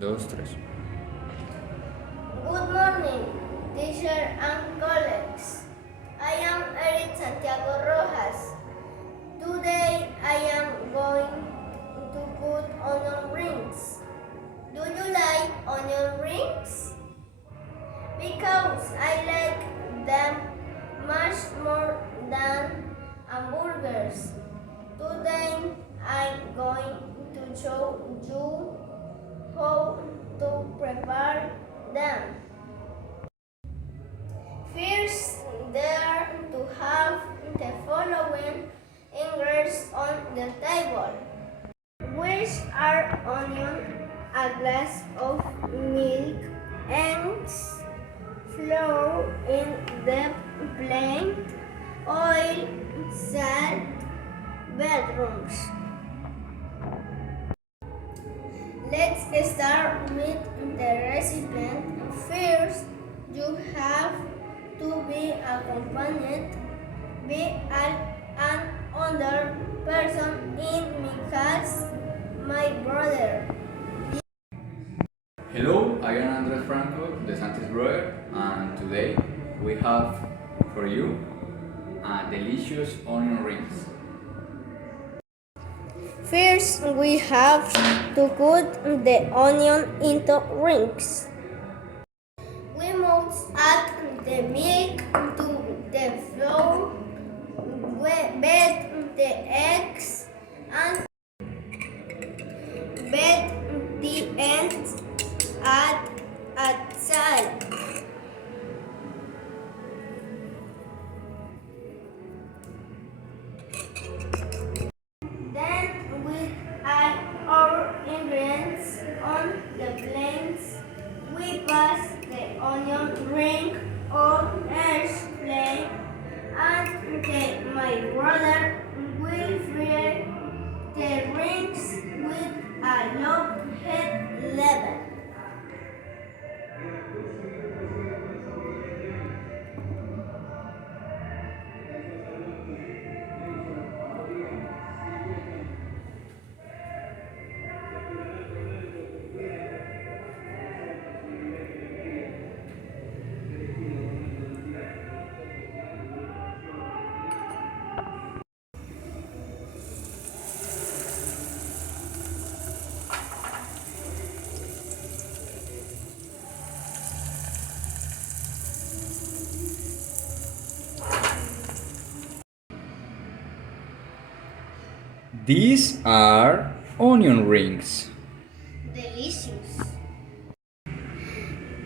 Dos, tres. Good morning, teacher and colleagues. I am Eric Santiago Rojas. Today I am going to put onion rings. Do you like onion rings? Because I like them much more than hamburgers. Today I'm going to show you how to prepare them. First, there to have the following ingredients on the table, which are onion, a glass of milk, eggs, flour in the plate, oil, salt, bedrooms. Let's start with the recipe. First, you have to be accompanied by another person in my case, my brother. Hello, I am Andres Franco, the Santis brother, and today we have for you delicious onion rings. First, we have to cut the onion into rings. We must add the milk to the flour, beat the eggs, and beat the ends. Add salt. Then we add our ingredients on the plates. We pass the onion ring on each plate and my brother will fry the rings with a low heat level. These are onion rings. Delicious.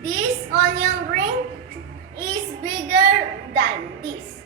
This onion ring is bigger than this.